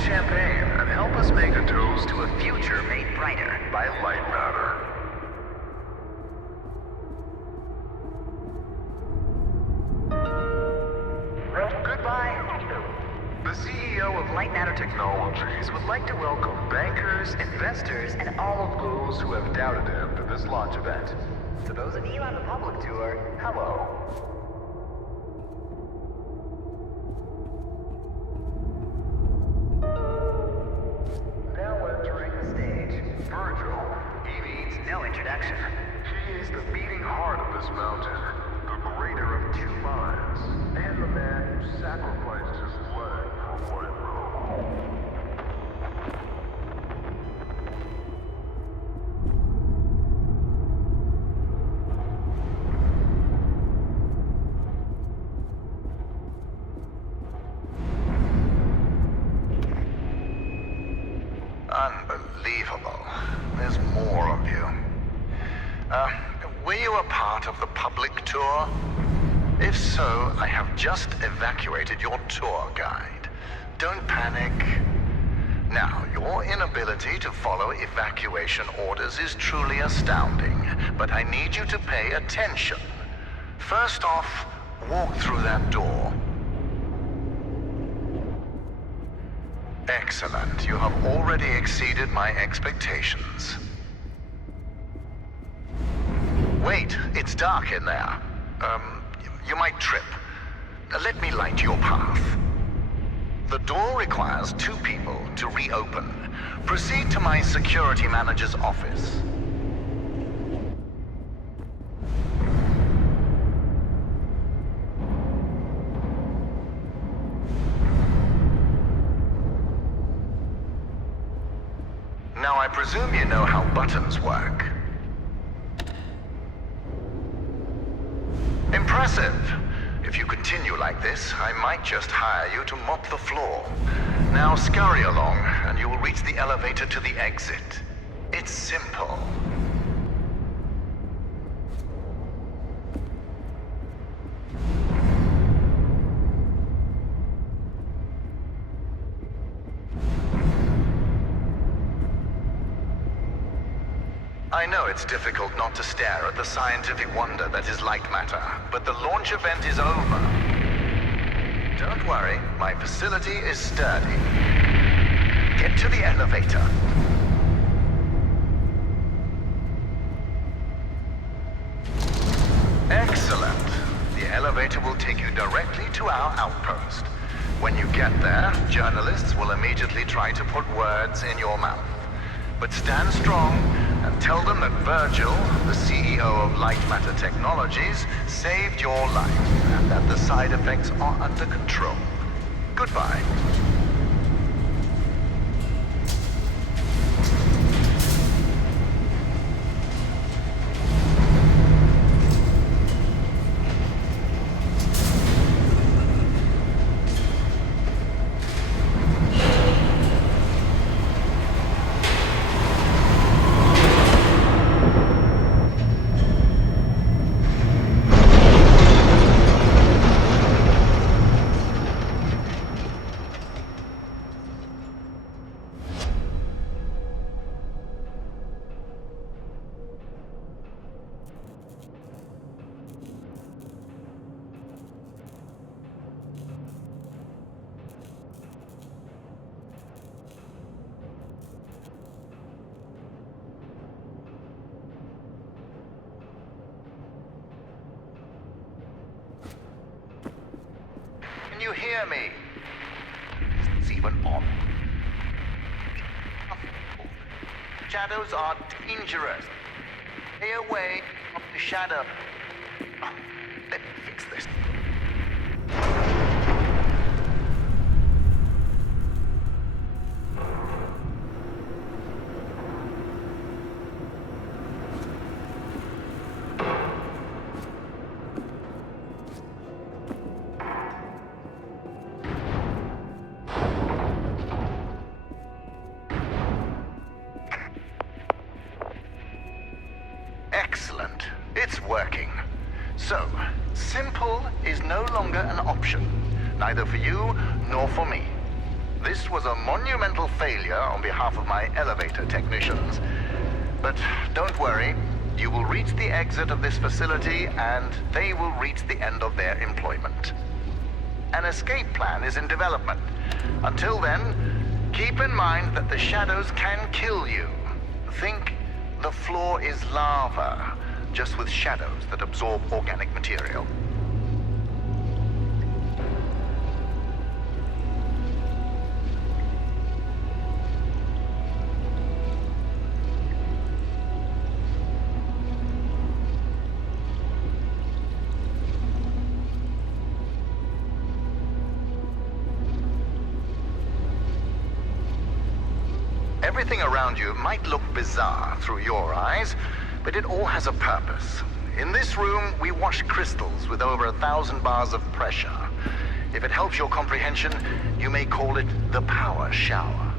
champagne and help us make a toast to a future made brighter by Lightmatter. Goodbye. The CEO of Lightmatter Technologies would like to welcome bankers, investors, and all of those who have doubted him to this launch event. To those of you on the public tour, hello. No introduction. He is the beating heart of this mountain, the greater of 2 minds, and the man who sacrificed his leg for White Road. Unbelievable. There's more of you. Were you a part of the public tour? If so, I have just evacuated your tour guide. Don't panic. Now, your inability to follow evacuation orders is truly astounding, but I need you to pay attention. First off, walk through that door. Excellent. You have already exceeded my expectations. Wait, it's dark in there. You might trip. Let me light your path. The door requires 2 people to reopen. Proceed to my security manager's office. Now, I presume you know how buttons work. Impressive. If you continue like this, I might just hire you to mop the floor. Now scurry along, and you will reach the elevator to the exit. It's simple. I know it's difficult not to stare at the scientific wonder that is Lightmatter, but the launch event is over. Don't worry, my facility is sturdy. Get to the elevator. Excellent. The elevator will take you directly to our outpost. When you get there, journalists will immediately try to put words in your mouth. But stand strong and tell them that Virgil, the CEO of Lightmatter Technologies, saved your life and that the side effects are under control. Goodbye. Can you hear me? It's even on. Shadows are dangerous. Stay away from the shadow. Let me fix this. Excellent. It's working. So, simple is no longer an option, neither for you nor for me. This was a monumental failure on behalf of my elevator technicians. But don't worry, you will reach the exit of this facility and they will reach the end of their employment. An escape plan is in development. Until then, keep in mind that the shadows can kill you. Think the floor is lava, just with shadows that absorb organic material. Everything around you might look bizarre through your eyes, but it all has a purpose. In this room, we wash crystals with over 1,000 bars of pressure. If it helps your comprehension, you may call it the power shower.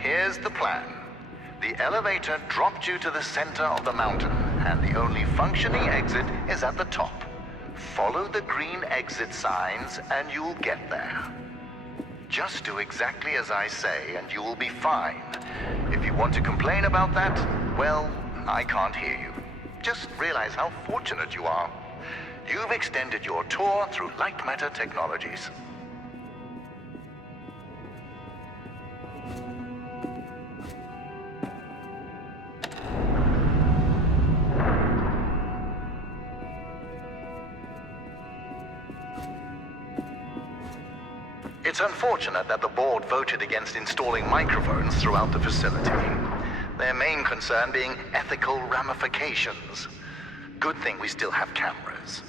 Here's the plan. The elevator dropped you to the center of the mountain, and the only functioning exit is at the top. Follow the green exit signs, and you'll get there. Just do exactly as I say, and you will be fine. If you want to complain about that, well, I can't hear you. Just realize how fortunate you are. You've extended your tour through Lightmatter technologies. It's unfortunate that the board voted against installing microphones throughout the facility. Their main concern being ethical ramifications. Good thing we still have cameras.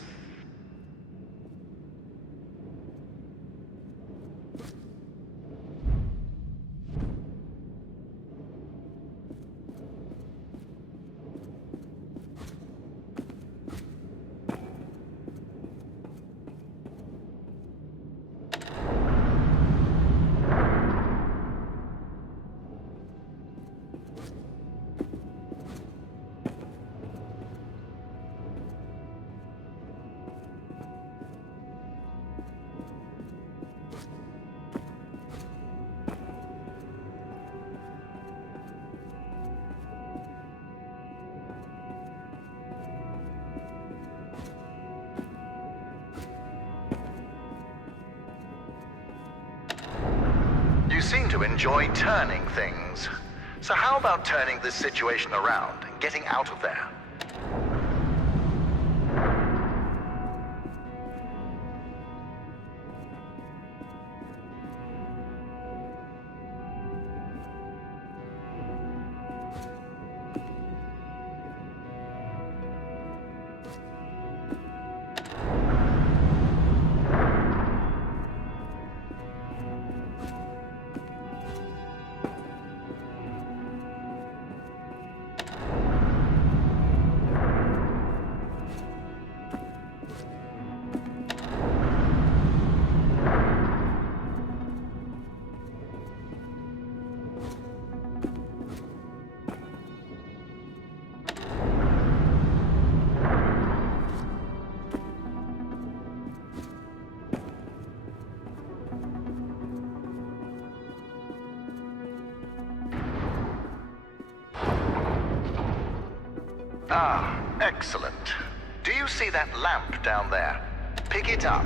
You seem to enjoy turning things. So how about turning this situation around and getting out of there? Ah, excellent. Do you see that lamp down there? Pick it up.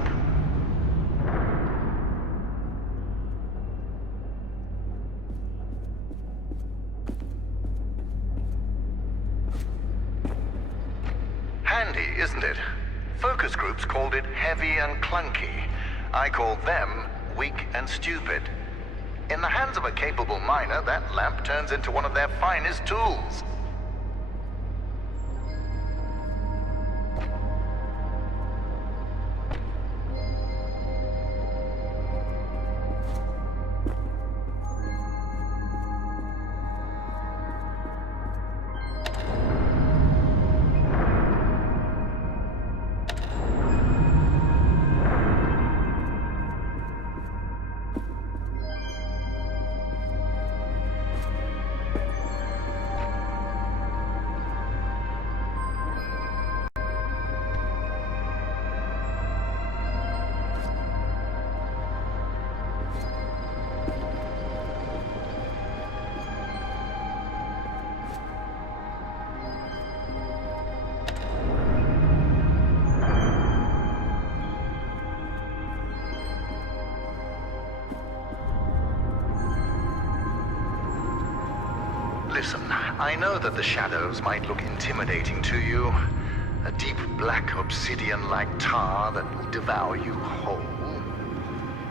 Handy, isn't it? Focus groups called it heavy and clunky. I called them weak and stupid. In the hands of a capable miner, that lamp turns into one of their finest tools. I know that the shadows might look intimidating to you. A deep black obsidian-like tar that will devour you whole.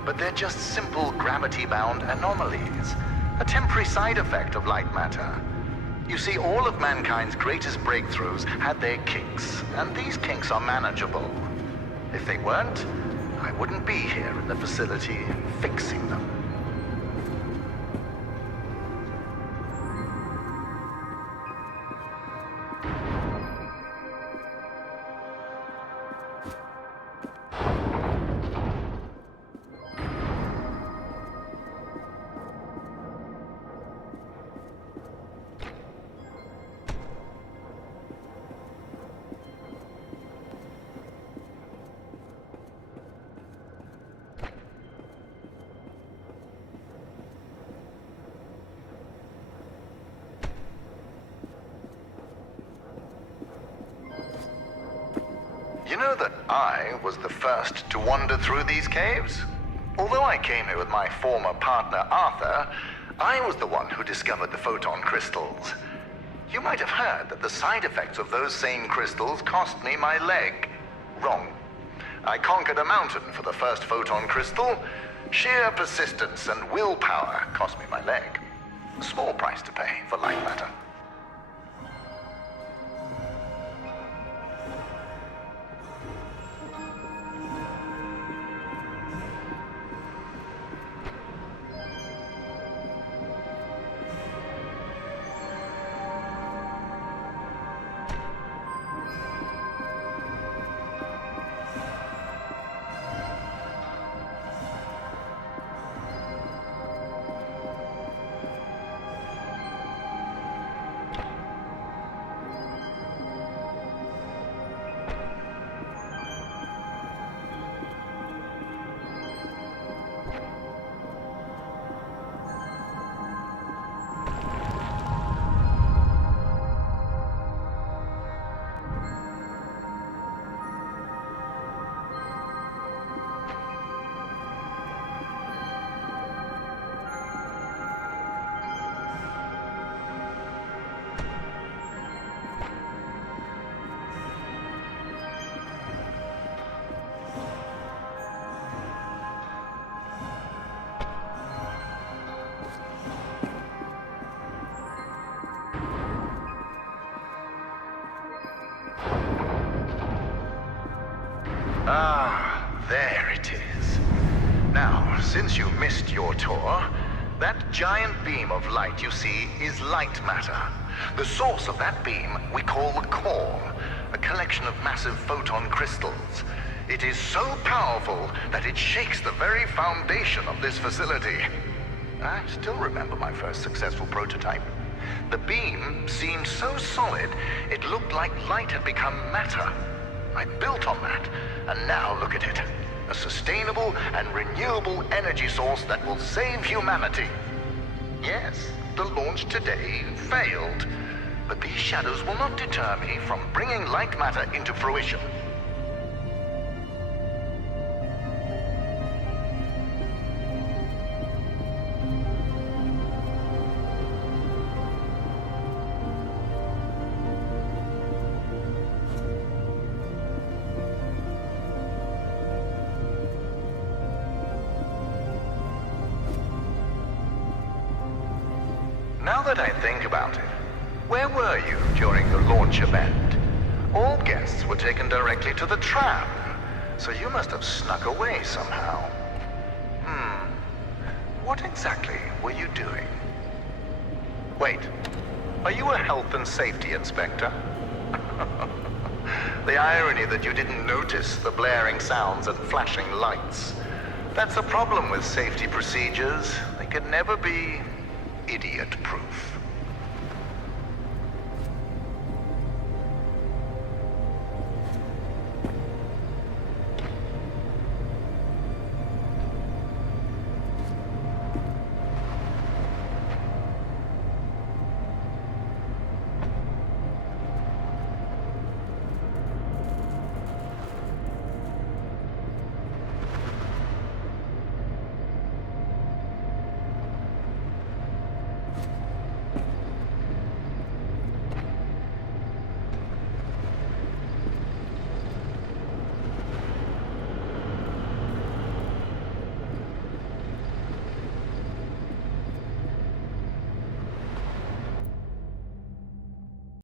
But they're just simple gravity-bound anomalies. A temporary side effect of light matter. You see, all of mankind's greatest breakthroughs had their kinks, and these kinks are manageable. If they weren't, I wouldn't be here in the facility fixing them. You know that I was the first to wander through these caves? Although I came here with my former partner, Arthur, I was the one who discovered the photon crystals. You might have heard that the side effects of those same crystals cost me my leg. Wrong. I conquered a mountain for the first photon crystal. Sheer persistence and willpower cost me my leg. A small price to pay for light matter. Ah, there it is. Now, since you missed your tour, that giant beam of light you see is light matter. The source of that beam we call the core, a collection of massive photon crystals. It is so powerful that it shakes the very foundation of this facility. I still remember my first successful prototype. The beam seemed so solid, it looked like light had become matter. I built on that, and now look at it. A sustainable and renewable energy source that will save humanity. Yes, the launch today failed, but these shadows will not deter me from bringing light matter into fruition. Now that I think about it, where were you during the launch event? All guests were taken directly to the tram, so you must have snuck away somehow. What exactly were you doing? Wait, are you a health and safety inspector? The irony that you didn't notice the blaring sounds and flashing lights. That's the problem with safety procedures. They could never be idiot-proof.